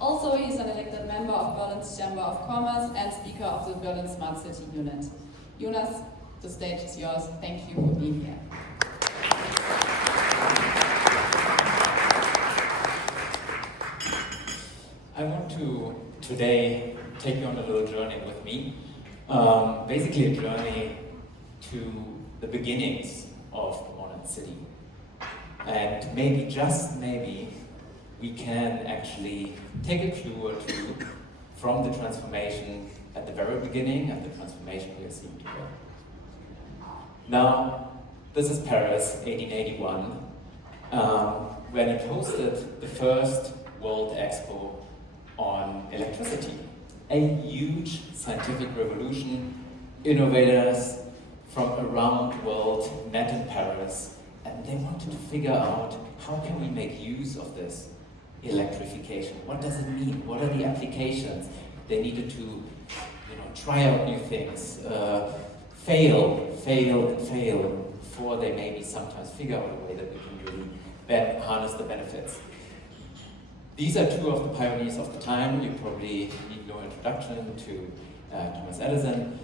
Also, he's an elected member of Berlin's Chamber of Commerce and speaker of the Berlin Smart City Unit. Jonas, the stage is yours. Thank you for being here. I want to today take you on a little journey with me. Basically a journey to the beginnings of the modern city. And maybe, just maybe, we can actually take a clue or two from the transformation at the very beginning and the transformation we are seeing today. Now, this is Paris, 1881, when it hosted the first World Expo on electricity. A huge scientific revolution. Innovators from around the world met in Paris, and they wanted to figure out how can we make use of this electrification. What does it mean? What are the applications? They needed to, try out new things, fail, before they maybe sometimes figure out a way that we can really harness the benefits. These are two of the pioneers of the time. You probably need no introduction to Thomas Edison.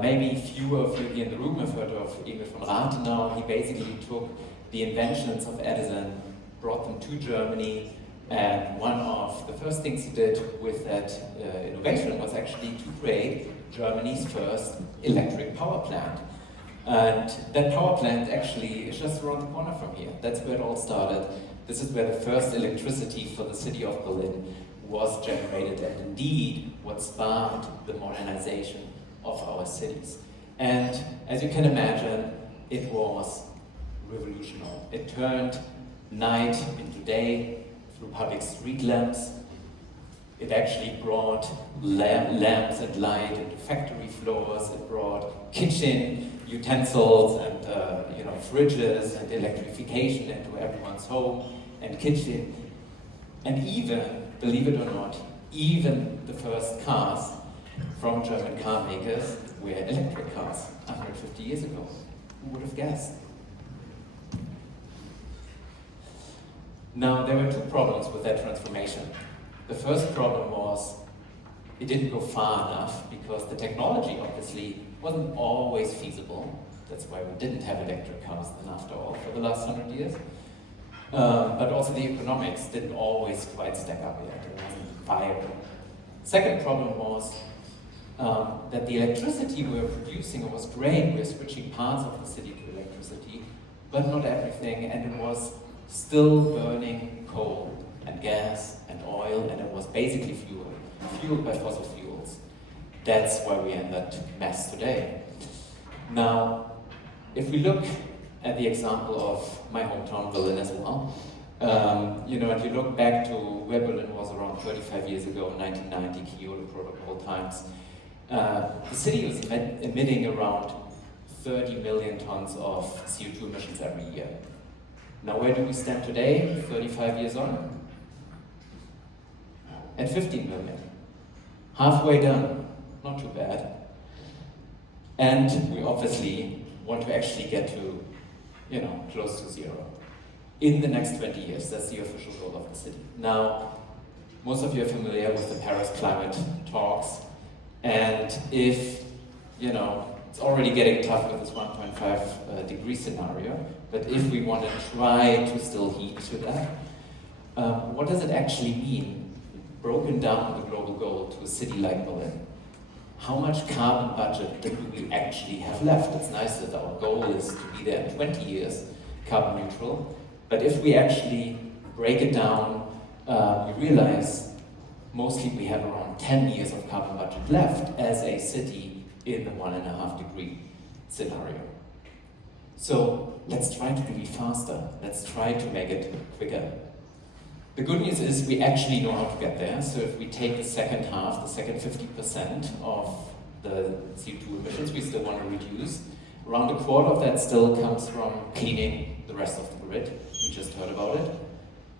Maybe fewer of you here in the room have heard of Emil von Rathenau. He basically took the inventions of Edison, brought them to Germany, and one of the first things he did with that innovation was actually to create Germany's first electric power plant. And that power plant actually is just around the corner from here. That's where it all started. This is where the first electricity for the city of Berlin was generated, and indeed what sparked the modernization of our cities. And as you can imagine, it was revolutionary. It turned night into day through public street lamps. It actually brought lamps and light into factory floors. It brought kitchen utensils and fridges and electrification into everyone's home and kitchen. And even, believe it or not, even the first cars from German car makers were electric cars 150 years ago. Who would have guessed? Now, there were two problems with that transformation. The first problem was it didn't go far enough because the technology obviously wasn't always feasible. That's why we didn't have electric cars then after all for the last 100 years. But also the economics didn't always quite stack up yet. It wasn't viable. Second problem was that the electricity we were producing was great. We were switching parts of the city to electricity, but not everything, and it was still burning coal and gas and oil, and it was basically fueled by fossil fuels. That's why we're in that mess today. Now, if we look at the example of my hometown, Berlin as well, and you look back to where Berlin was around 35 years ago, 1990, Kyoto Protocol times, the city was emitting around 30 million tons of CO2 emissions every year. Now, where do we stand today, 35 years on? At 15 million. Halfway done, not too bad. And we obviously want to actually get to, close to zero in the next 20 years. That's the official goal of the city. Now, most of you are familiar with the Paris climate talks, and if, it's already getting tough with this 1.5 degree scenario, but if we want to try to still heat to that, what does it actually mean, broken down the global goal to a city like Berlin? How much carbon budget do we actually have left? It's nice that our goal is to be there in 20 years, carbon neutral, but if we actually break it down, you realize mostly we have around 10 years of carbon budget left as a city in the 1.5 degree scenario. So let's try to do it faster. Let's try to make it quicker. The good news is we actually know how to get there. So if we take the second half, the second 50% of the CO2 emissions we still want to reduce, around a quarter of that still comes from cleaning the rest of the grid. We just heard about it.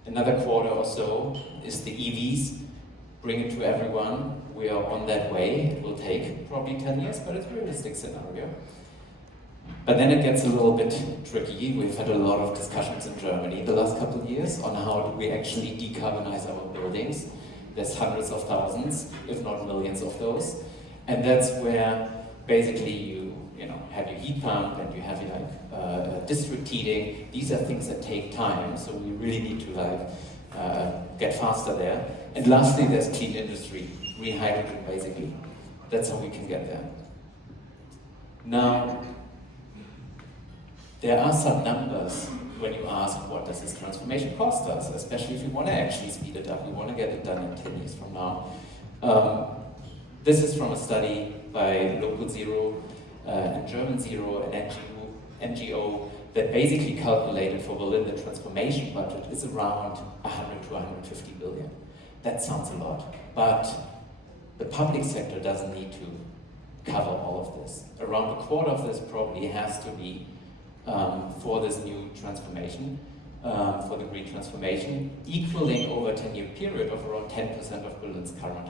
Another quarter or so is the EVs. Bring it to everyone. We are on that way. It will take probably 10 years, but it's a realistic scenario. But then it gets a little bit tricky. We've had a lot of discussions in Germany the last couple of years on how do we actually decarbonize our buildings. There's hundreds of thousands, if not millions of those. And that's where basically you have your heat pump and you have your district heating. These are things that take time, so we really need to get faster there. And lastly, there's clean industry, green hydrogen basically. That's how we can get there. Now, there are some numbers when you ask what does this transformation cost us, especially if you want to actually speed it up, you want to get it done in 10 years from now. This is from a study by Local Zero and German Zero, an NGO that basically calculated for Berlin the transformation budget is around 100 to 150 billion. That sounds a lot, but the public sector doesn't need to cover all of this. Around a quarter of this probably has to be for this new transformation, for the green transformation, equaling over a 10-year period of around 10% of Berlin's current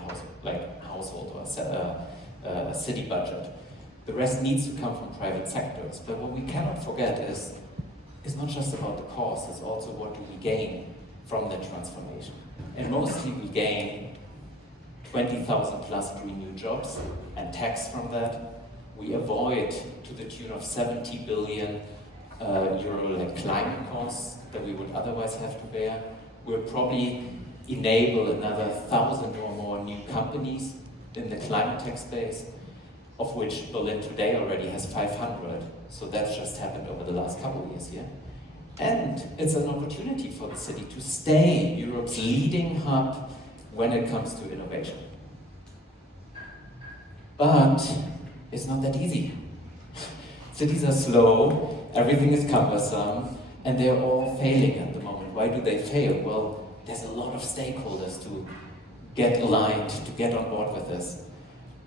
household or city budget. The rest needs to come from private sectors. But what we cannot forget is it's not just about the cost, it's also what do we gain from that transformation. And mostly we gain 20,000 plus green new jobs and tax from that. We avoid to the tune of 70 billion euro climate costs that we would otherwise have to bear. We'll probably enable another 1,000 or more new companies in the climate tech space, of which Berlin today already has 500. So that's just happened over the last couple of years here. And it's an opportunity for the city to stay Europe's leading hub when it comes to innovation. But it's not that easy. Cities are slow, everything is cumbersome, and they're all failing at the moment. Why do they fail? Well, there's a lot of stakeholders to get aligned, to get on board with this.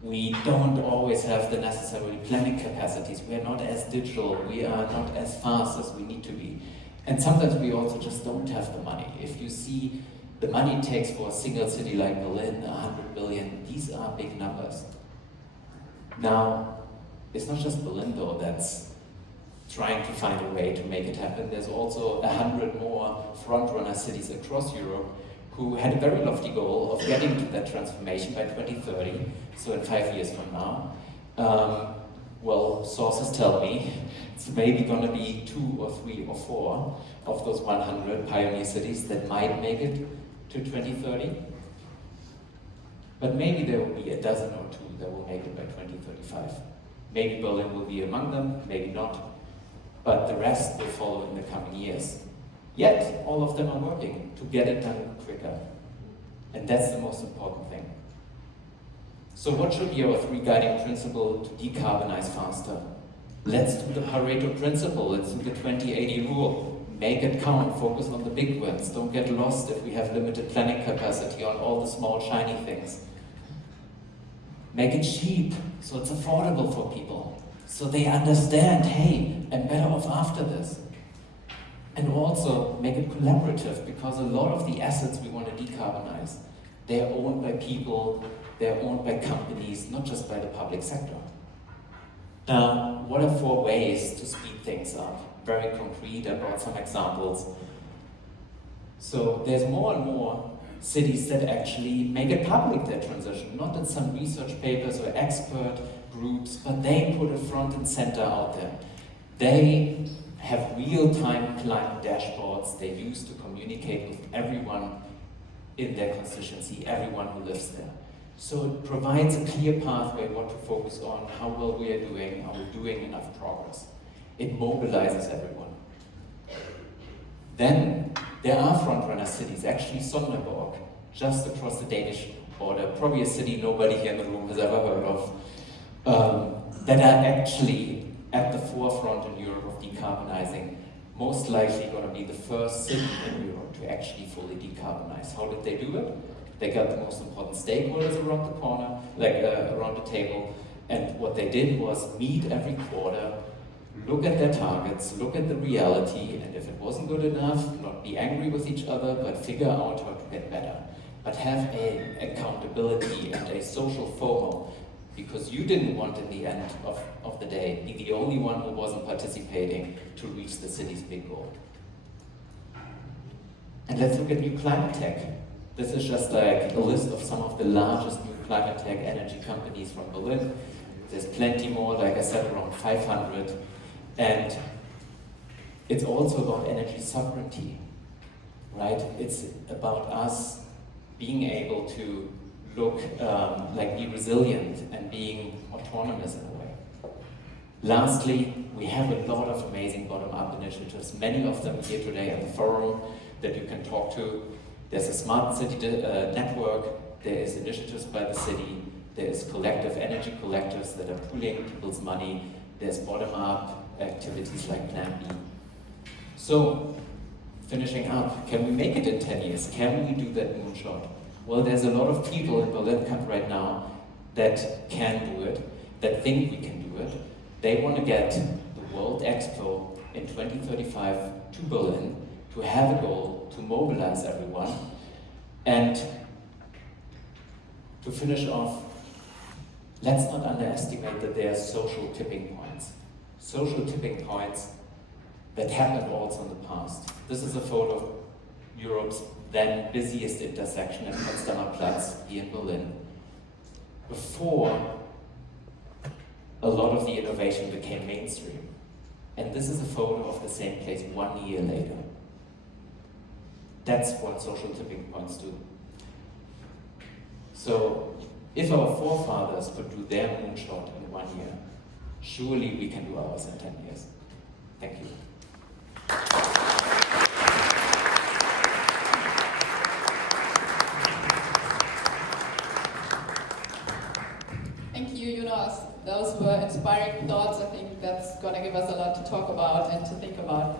We don't always have the necessary planning capacities. We're not as digital, we are not as fast as we need to be. And sometimes we also just don't have the money. If you see the money it takes for a single city like Berlin, 100 billion, these are big numbers. Now, it's not just Berlin though that's trying to find a way to make it happen. There's also 100 more front-runner cities across Europe who had a very lofty goal of getting to that transformation by 2030, so in 5 years from now. Well, sources tell me it's maybe going to be 2 or 3 or 4 of those 100 pioneer cities that might make it to 2030. But maybe there will be a dozen or 2 that will make it by 2035. Maybe Berlin will be among them, maybe not. But the rest will follow in the coming years. Yet, all of them are working to get it done quicker. And that's the most important thing. So what should be our 3 guiding principles to decarbonize faster? Let's do the Pareto principle, let's do the 20-80 rule. Make it count, focus on the big wins. Don't get lost if we have limited planning capacity on all the small shiny things. Make it cheap, so it's affordable for people. So they understand, hey, I'm better off after this. And also make it collaborative, because a lot of the assets we want to decarbonize, they're owned by people, they're owned by companies, not just by the public sector. Now, what are 4 ways to speed things up? Very concrete, I brought some examples. So there's more and more cities that actually make it public, their transition, not in some research papers or expert groups, but they put it front and center out there. They have real-time climate dashboards they use to communicate with everyone in their constituency, everyone who lives there. So it provides a clear pathway what to focus on, how well we are doing enough progress. It mobilizes everyone. Then there are front-runner cities, actually Sonderborg, just across the Danish border, probably a city nobody here in the room has ever heard of, that are actually at the forefront in Europe of decarbonizing, most likely going to be the first city in Europe to actually fully decarbonize. How did they do it? They got the most important stakeholders around the corner, around the table, and what they did was meet every quarter, look at their targets, look at the reality, and if it wasn't good enough, not be angry with each other, but figure out how to get better. But have an accountability and a social FOMO, because you didn't want in the end of the day be the only one who wasn't participating to reach the city's big goal. And let's look at new climate tech. This is just like a list of some of the largest new climate tech energy companies from Berlin. There's plenty more, like I said, around 500. And it's also about energy sovereignty, right? It's about us being able to look, be resilient and being autonomous in a way. Lastly, we have a lot of amazing bottom-up initiatives, many of them here today at the forum that you can talk to. There's a smart city network, there is initiatives by the city, there is collective energy collectives that are pooling people's money, there's bottom-up activities like Plan B. So, finishing up, can we make it in 10 years? Can we do that moonshot? Well, there's a lot of people in Berlin right now that can do it, that think we can do it. They want to get the World Expo in 2035 to Berlin, to have a goal, to mobilize everyone, and to finish off, let's not underestimate that there are social tipping points. Social tipping points that happened also in the past. This is a photo of Europe's then busiest intersection at Potsdamer Platz here in Berlin. Before a lot of the innovation became mainstream. And this is a photo of the same place 1 year later. That's what social tipping points do. So, if our forefathers could do their moonshot in 1 year, surely we can do ours in 10 years. Thank you. Thank you, Jonas. Those were inspiring thoughts. I think that's going to give us a lot to talk about and to think about.